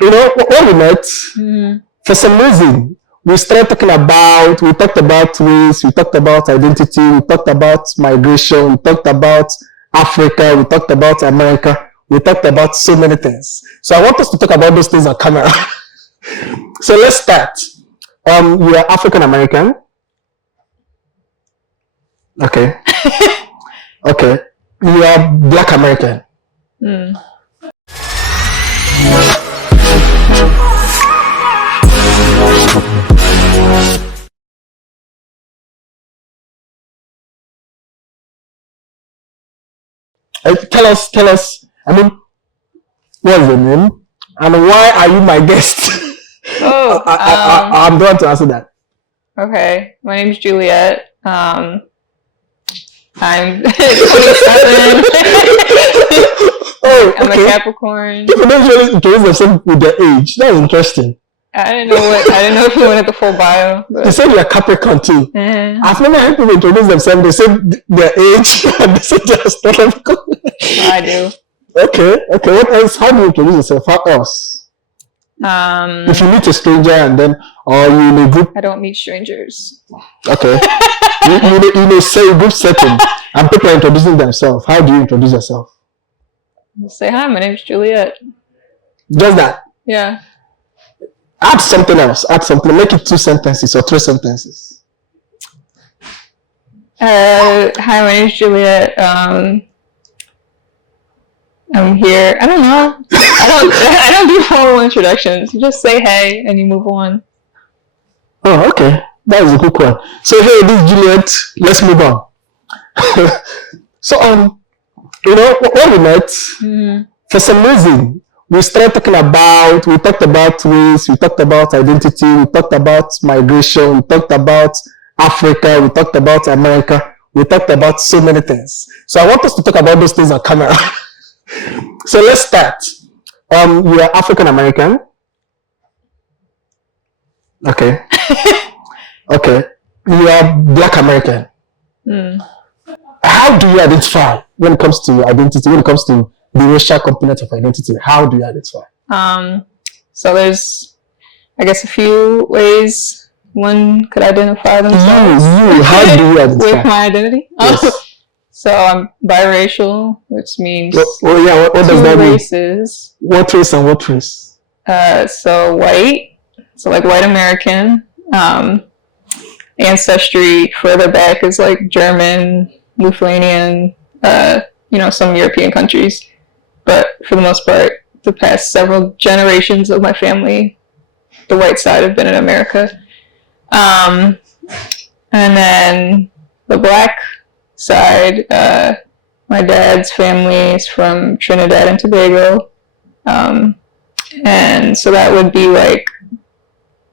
When we met, for some reason, we talked about race, we talked about identity, we talked about migration, we talked about Africa, we talked about America, we talked about so many things. So I want us to talk about those things on camera. So let's start. You are African American. Okay. Okay. You are Black American. Tell us. I mean, what's your name? And why are you my guest? Oh, I'm going to answer that. Okay, my name's Juliette. I'm 27. Oh, I'm okay. a Capricorn. People don't really introduce themselves with their age. That's interesting. I didn't know if you wanted the full bio. But... You said you're Capricorn too. I've never heard people introduce themselves. They say their age and they say they're still Capricorn. I do. Okay. What else? How do you introduce yourself? How else? If you meet a stranger and then, or you in a group. I don't meet strangers. Okay. you may say a group setting and people are introducing themselves. How do you introduce yourself? Say hi. My name's Juliette. Just that. Yeah. Add something else. Make it 2 sentences or 3 sentences. Hi, my name's Juliette. I'm here. I don't know. I don't do formal introductions. You just say hey and you move on. Oh, okay. That was a quick one. So hey, this is Juliette. Let's move on. So when we met, for some reason, we talked about race, we talked about identity, we talked about migration, we talked about Africa, we talked about America, we talked about so many things. So I want us to talk about those things on camera. So let's start. You are African American. Okay. Okay. You are Black American. How do you identify when it comes to identity, when it comes to the racial component of identity? How do you identify? So there's, I guess, a few ways one could identify themselves. How do you identify? With my identity? Yes. So I'm biracial, which means what does that mean? Races. What race and what race? So white, so like white American. Ancestry further back is like German, Lithuanian, some European countries. But for the most part, the past several generations of my family, the white side, have been in America. And then the Black side, my dad's family is from Trinidad and Tobago. And so that would be like,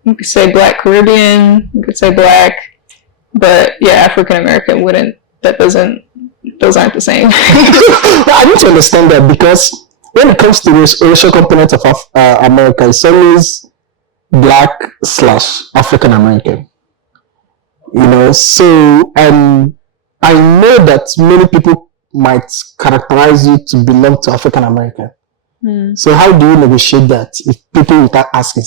you could say Black Caribbean, you could say Black, but yeah, African American those aren't the same. I need to understand that, because when it comes to racial component of America, it's always Black/African American. So I know that many people might characterize you to belong to African American. So how do you negotiate that if people without asking?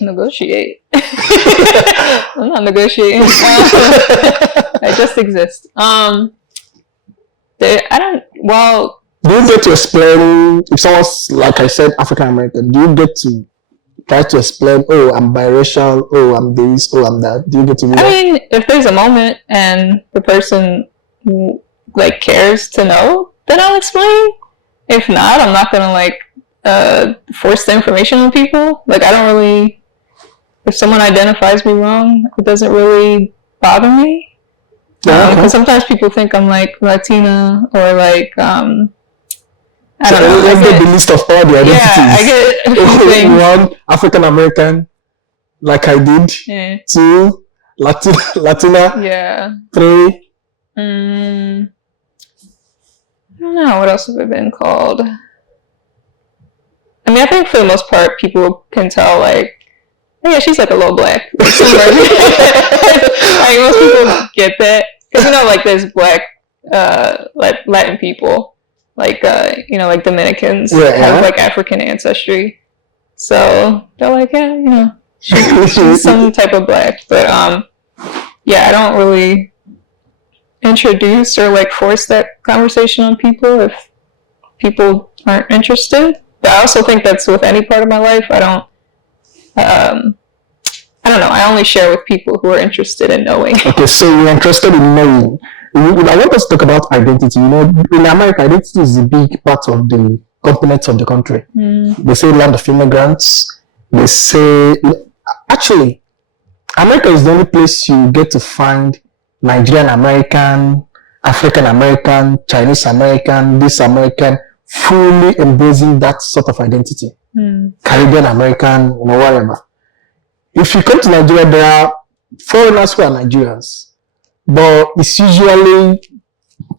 Negotiate. I'm not negotiating. I just exist. Do you get to explain, if someone's, like I said, African American, do you get to try to explain, oh, I'm biracial, oh, I'm this, oh, I'm that? Do you get to do that? I mean, if there's a moment and the person cares to know, then I'll explain. If not, I'm not gonna force the information on people. I don't really, if someone identifies me wrong, it doesn't really bother me. Because sometimes people think I'm Latina or I don't know. Let's get the list of all the identities. Yeah, I get 1, African American, like I did. Yeah. 2, Latina. Yeah. 3. I don't know, what else have I been called? I mean, I think for the most part, people can tell, yeah, she's a little Black. Most people get that. Because, there's Black, Latin people, Dominicans have, African ancestry. So they're like, yeah, you know, she's some type of black. But yeah, I don't really introduce or like force that conversation on people if people aren't interested. But I also think that's with any part of my life. I don't know. I only share with people who are interested in knowing. Okay, so you're interested in knowing. I want us to talk about identity. You know, in America, identity is a big part of the components of the country. They say land of immigrants. They say, actually, America is the only place you get to find Nigerian American, African American, Chinese American, this American, fully embracing that sort of identity. Caribbean American, you know, whatever. If you come to Nigeria, there are foreigners who are Nigerians, but it's usually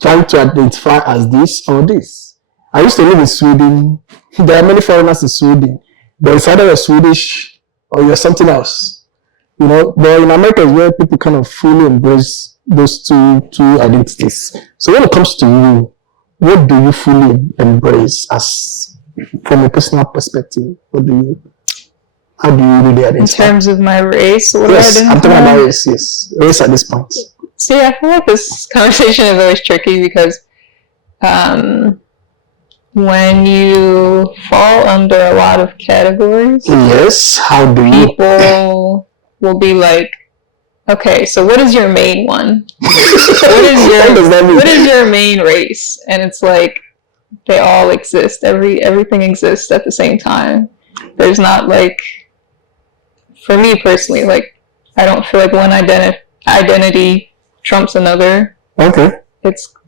trying to identify as this or this. I used to live in Sweden. There are many foreigners in Sweden, but it's either you're Swedish or you're something else. You know, but in America is where people kind of fully embrace those two identities. So when it comes to you, what do you fully embrace as from a personal perspective? How do you really identify? In terms of my race? Yes, I'm talking about race, yes. Race at this point. See, I feel like this conversation is always tricky because when you fall under a lot of categories, yes, how do you? People will be like, okay, so what is your main one? What is your main race? And it's like, they all exist. Everything exists at the same time. There's not like, for me personally, like, I don't feel like one identity trumps another. Okay.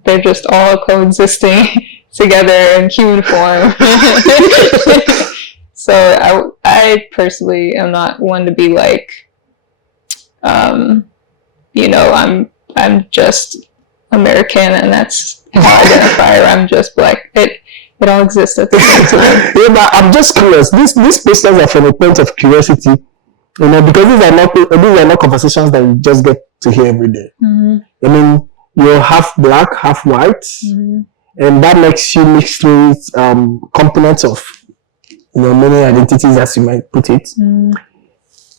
They're just all coexisting together in human form. So I personally am not one to be like, you know, I'm just American and that's how I identify, or I'm just black. It all exists at the same time. Yeah, but I'm just curious. These questions are from a point of curiosity, you know, because these are not conversations that you just get to hear every day. I mean, you're half black, half white, and that makes you mix through components of, you know, many identities, as you might put it.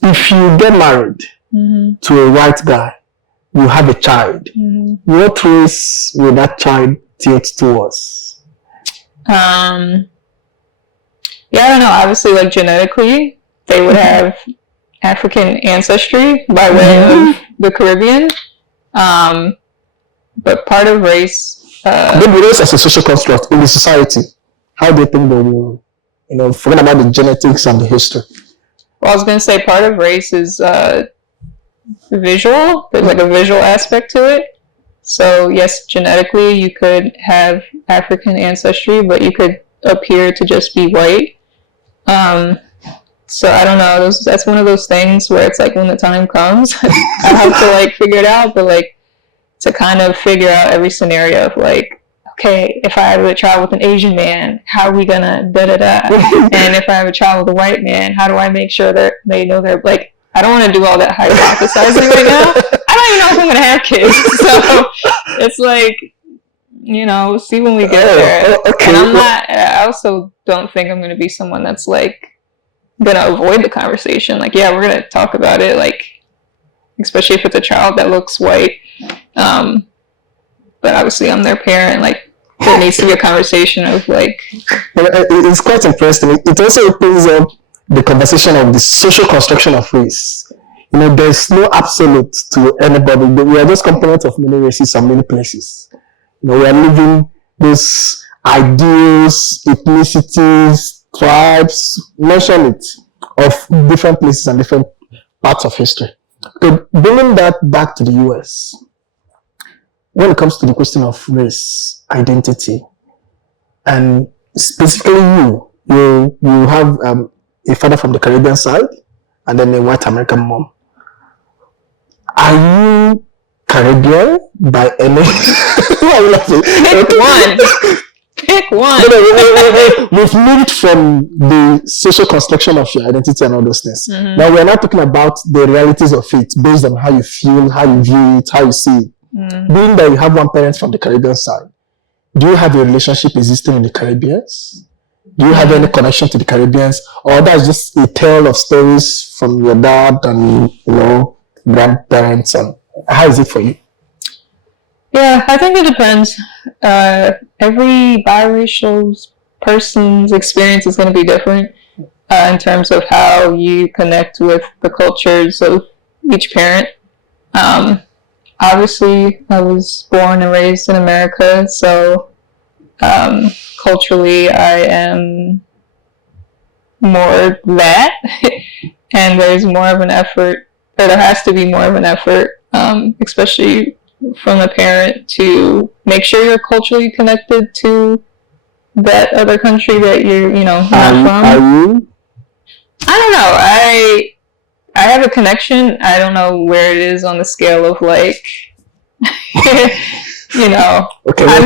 If you get married to a white guy, you have a child. What race will that child tilt towards? Yeah, I don't know. Obviously, like genetically, they would have African ancestry by way of the Caribbean. But part of race. Maybe race as a social construct in the society. How do you think they will, you know, forget about the genetics and the history? Well, I was going to say part of race is visual. There's like a visual aspect to it. So yes, genetically you could have African ancestry, but you could appear to just be white. So I don't know. That's one of those things where it's like when the time comes, I have to like figure it out. But like to kind of figure out every scenario of like, okay, if I have a child with an Asian man, how are we gonna da-da-da? And if I have a child with a white man, how do I make sure that they know they're like, I don't want to do all that hypothesizing right now. I don't even know if I'm going to have kids. So it's like, you know, we'll see when we get there. Okay. And I also don't think I'm going to be someone that's like going to avoid the conversation. Like, yeah, we're going to talk about it. Like, especially if it's a child that looks white. But obviously I'm their parent. Like, there needs to be a conversation of like. It's quite interesting. It also opens up the conversation of the social construction of race. You know, there's no absolute to anybody. We are just components of many races and many places. You know, we are living those ideals, ethnicities, tribes, mention it, of different places and different parts of history. So bringing that back to the US, when it comes to the question of race, identity, and specifically you have a father from the Caribbean side, and then a white American mom. Are you Caribbean by any? Pick one. We've moved from the social construction of your identity and all those things. Now we're not talking about the realities of it based on how you feel, how you view it, how you see it. Being that you have one parent from the Caribbean side, do you have a relationship existing in the Caribbean? Do you have any connection to the Caribbeans, or that's just a tale of stories from your dad and grandparents? And how is it for you? Yeah, I think it depends. Every biracial person's experience is going to be different in terms of how you connect with the cultures of each parent. Obviously, I was born and raised in America, so culturally, I am more that, and there's more of an effort, or there has to be more of an effort, especially from a parent, to make sure you're culturally connected to that other country that you're not from. Are you? I don't know. I have a connection. I don't know where it is on the scale of like, Okay. I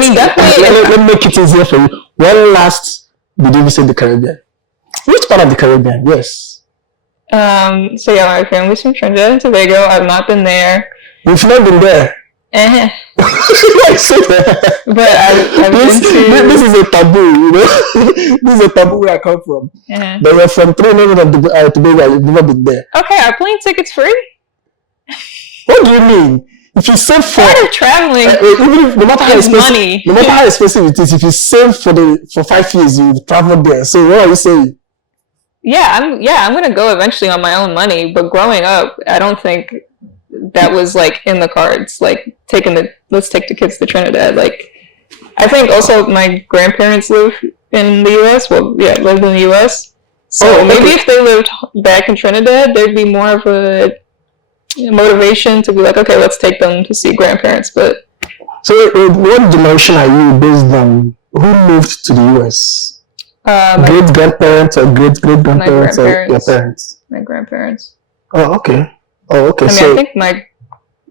mean, definitely. Let me make it easier for you. When last did you visit the Caribbean? Which part of the Caribbean? Yes. So yeah, my family's from Trinidad and Tobago. I've not been there. You've not been there. But I've been to. This is a taboo, This is a taboo where I come from. But you're from Trinidad and Tobago. You've never been there. Okay, are plane tickets free? What do you mean? If you save for traveling, no matter how expensive, money. No matter how expensive it is, if you save for 5 years, you travel there. So what are you saying? I'm gonna go eventually on my own money. But growing up, I don't think that was like in the cards. Like let's take the kids to Trinidad. Like, I think also my grandparents live in the U.S. Lived in the U.S. So maybe if they lived back in Trinidad, there'd be more of a motivation to be like, okay, let's take them to see grandparents. But so, what generation are you based on? Who moved to the U.S.? Great grandparents or great grandparents or your parents? My grandparents. Oh, okay. I mean, so I think my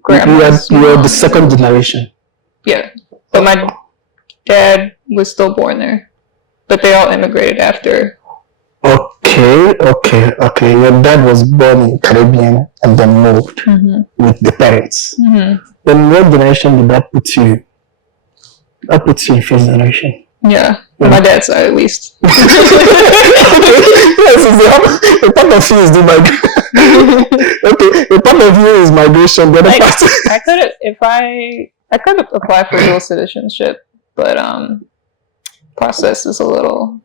grandma. You are the second generation. Yeah, but my dad was still born there, but they all immigrated after. Okay. Your dad was born in Caribbean and then moved with the parents. Then what generation did that put you? That puts you in first generation. Yeah, on my dad's side at least. Yes, the part of you is the migration. Okay, the part of you is migration. The other part. I could apply for dual citizenship, but process is a little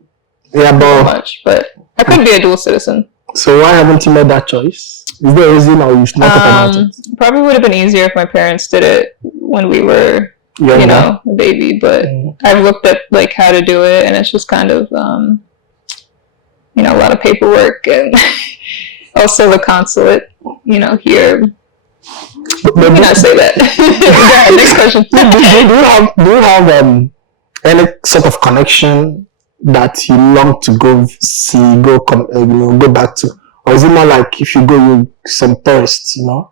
much. But I could be a dual citizen. So why haven't you made that choice? Is there a reason, or you've not thought about it? Probably would have been easier if my parents did it when we were, a baby. But I've looked at like how to do it, and it's just kind of, a lot of paperwork, and also the consulate, here. Maybe not say that. Yeah, next question. Do you have any sort of connection that you long to go see, go back to, or is it more like if you go, you some tourists, Yeah,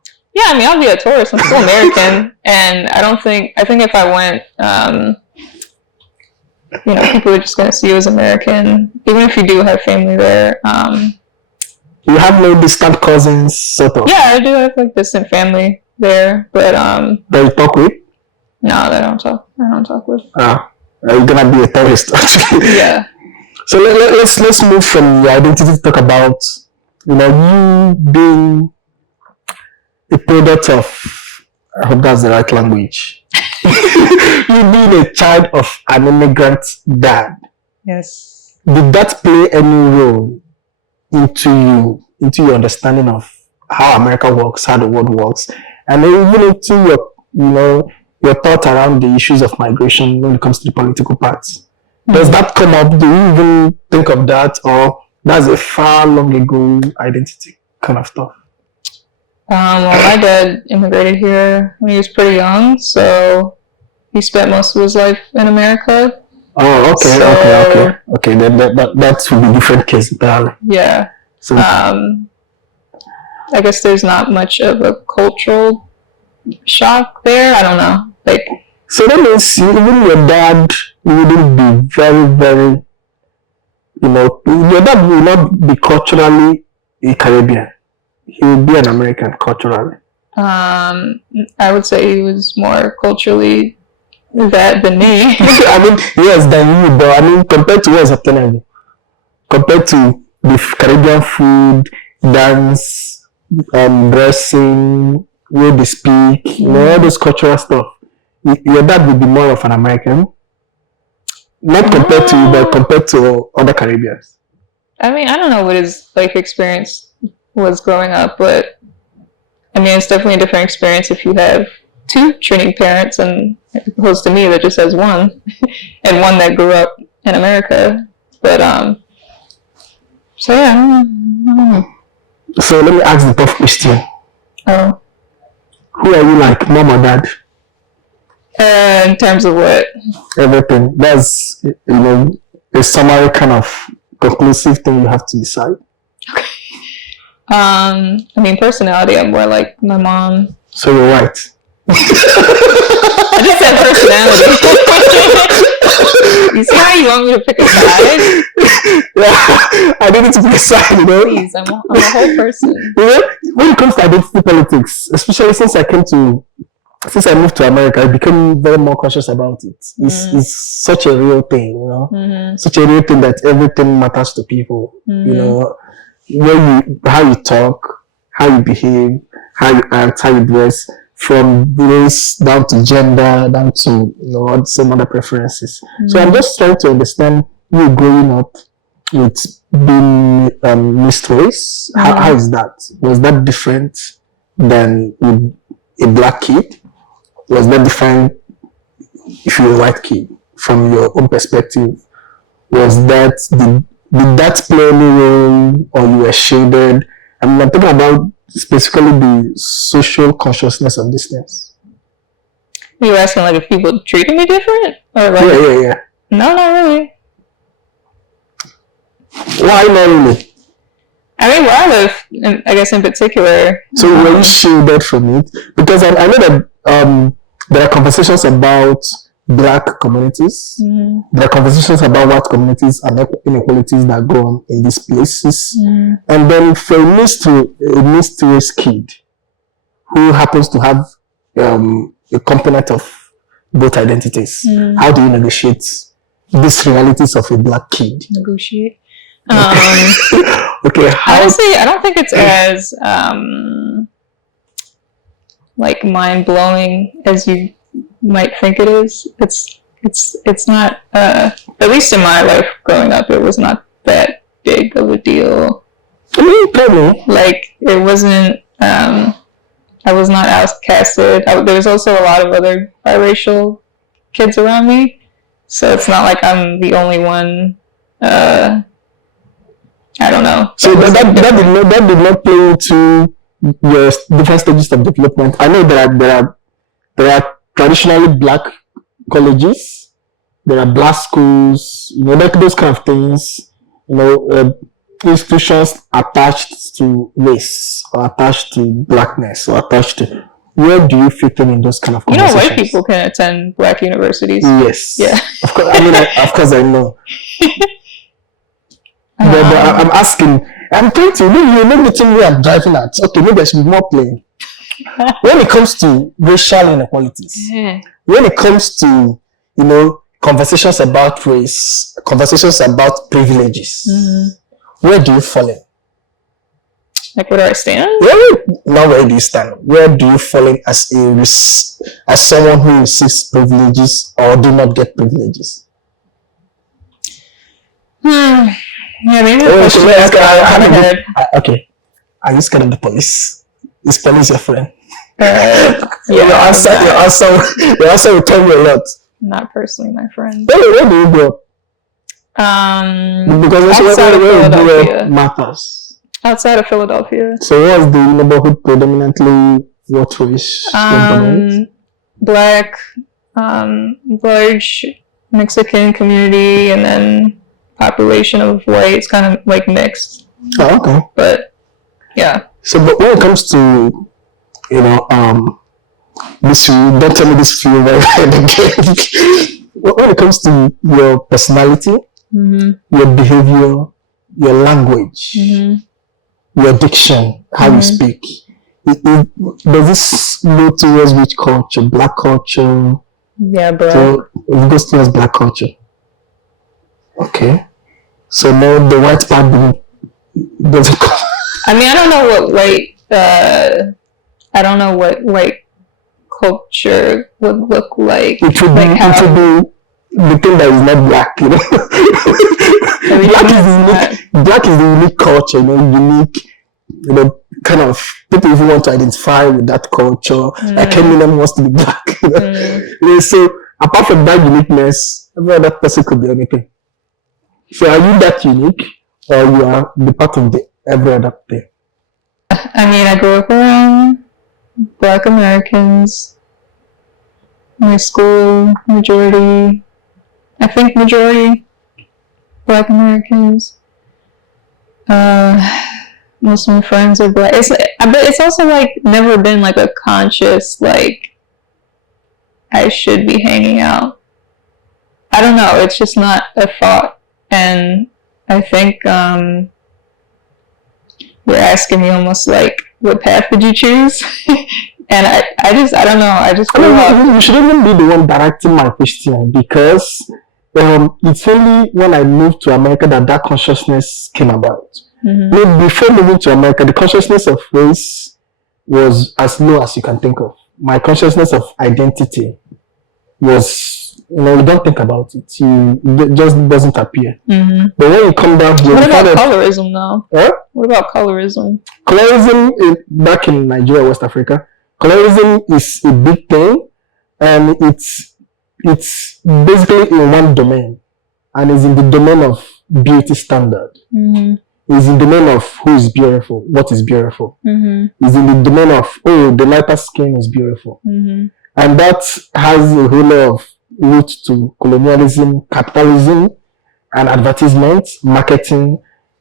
I mean, I'll be a tourist. I'm still American, and I think if I went, people are just going to see you as American, even if you do have family there. You have no distant cousins, sort of? Yeah, I do have like distant family there, but that you talk with? No, I don't talk with. You're gonna be a tourist, actually. Yeah. So let's move from your identity to talk about, you being a product of, I hope that's the right language. You being a child of an immigrant dad. Yes. Did that play any role into your understanding of how America works, how the world works, and even into your thought around the issues of migration when it comes to the political parts? Does that come up? Do you even think of that, or that's a far long ago identity kind of stuff? Well, my dad immigrated here when he was pretty young, so he spent most of his life in America. Oh, okay. Okay, then that would be a different case entirely. Yeah. So, I guess there's not much of a cultural shock there. I don't know. So that means even your dad wouldn't be very, very, your dad will not be culturally a Caribbean. He would be an American culturally. I would say he was more culturally that than me. I mean, yes, than you, but I mean, compared to what's happening. compared to the Caribbean food, dance, dressing, way they speak, all those cultural stuff. Your dad would be more of an American. Not compared to you, but compared to other Caribbeans. I mean, I don't know what his life experience was growing up, but I mean, it's definitely a different experience if you have two Trini parents and opposed to me that just has one, and one that grew up in America. But so yeah, I don't know. So let me ask the tough question. Oh, who are you like, mom or dad? In terms of what? Everything. That's a summary kind of conclusive thing you have to decide. Okay. I mean, personality, I'm more like my mom. So you're right. I just said personality. You see how you want me to pick a side? Yeah, I didn't to pick a side, Please, I'm a whole person. When it comes to identity politics, especially since I moved to America, I became very more conscious about it. It's such a real thing, such a real thing that everything matters to people. How you talk, how you behave, how you act, how you dress, from race down to gender, down to some other preferences. So I'm just trying to understand you growing up with being mixed race. How is that? Was that different than with a black kid? Was that different if you're a white kid from your own perspective? Was that did that play any role, or you were shaded? I mean, I'm talking about specifically the social consciousness of these things. Are you asking like if people treated me different? Or like, Yeah. No, not really. Why not really? I mean, where I live, I guess in particular. So were you shielded from it? Because I know that there are conversations about black communities. There are conversations about white communities and inequalities that go on in these places. And then for a mixed race kid who happens to have a component of both identities, how do you negotiate these realities of a black kid? Negotiate. Okay. Honestly, I don't think it's as like mind blowing as you might think it is. It's not. At least in my life growing up, it was not that big of a deal. Probably. Like it wasn't. I was not outcasted. There was also a lot of other biracial kids around me, so it's not like I'm the only one. I don't know. So that did not play into your different stages of development. I know there are traditionally black colleges, there are black schools, like those kind of things, institutions attached to race or attached to blackness or attached to. Where do you fit in those kind of conversations? White people can attend black universities. Yes. Yeah. Of course. I mean, of course I know. But I'm asking. I'm trying to maybe the thing we are driving at. Okay, maybe I should be more plain. When it comes to racial inequalities, when it comes to conversations about race, conversations about privileges, where do you fall in? Like, where do I stand? Not where do you stand. Where do you fall in as someone who receives privileges or do not get privileges? Yeah, maybe the question is okay. Are you scared of the police? Is police your friend? Yeah. Your answer will tell me a lot. Not personally, my friend. Where do you go? Because outside of Philadelphia. Matters. Outside of Philadelphia. So what's the neighborhood predominantly? What race? Black, large Mexican community, and then population of whites, kind of like mixed. Oh, okay. But yeah. So, but when it comes to this, don't tell me this feel very again. When it comes to your personality, your behavior, your language, your diction, how you speak, does this go towards which culture? Black culture? Yeah, bro. So it goes towards black culture. Okay. So now the white part doesn't come. I mean, I don't know what white culture would look like. It would be the thing that is not black, you know. Black is the unique culture, you know, unique, you know, kind of people who want to identify with that culture. Like Eminem wants to be black, you know. You know, so apart from that uniqueness, every other person could be anything. So are you that unique, or you are the part of the every other thing? I mean, I grew up around Black Americans. My school, majority Black Americans. Most of my friends are Black. But it's also like never been like a conscious like I should be hanging out. I don't know. It's just not a thought, and I think you're asking me almost like, what path did you choose? And I don't know. I just feel like you shouldn't even be the one directing my question, because it's only when I moved to America that consciousness came about. Before moving to America, the consciousness of race was as low as you can think of. My consciousness of identity was, you know, you don't think about it. It just doesn't appear. But when you come down here... What about colorism, though? Huh? What about colorism? Colorism, back in Nigeria, West Africa, colorism is a big thing, and it's basically in one domain, and it's in the domain of beauty standard. It's in the domain of who is beautiful, what is beautiful. It's in the domain of, the lighter skin is beautiful. And that has a whole lot of roots to colonialism, capitalism, and advertisement, marketing,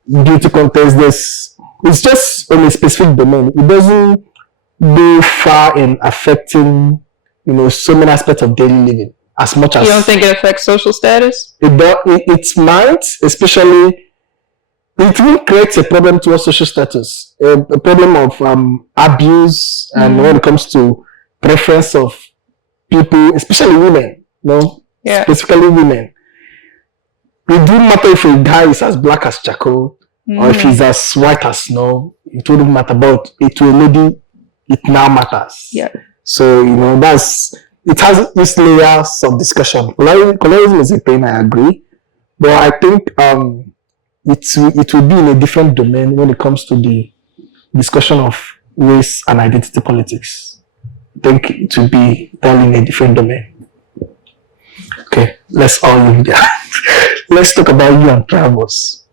beauty contests. It's just on a specific domain. It doesn't go far in affecting, you know, so many aspects of daily living. As much as you don't think it affects social status? It might, especially. It will create a problem towards social status, a problem of abuse, and when it comes to preference of people, especially women, you know, specifically women. It doesn't matter if a guy is as black as charcoal or if he's as white as snow. It wouldn't matter, but to a lady, it now matters. Yeah. So, you know, it has these layers of discussion. Colorism is a thing, I agree, but I think it will be in a different domain when it comes to the discussion of race and identity politics. I think it will be done in a different domain. Okay, let's all leave there. Let's talk about you and travels.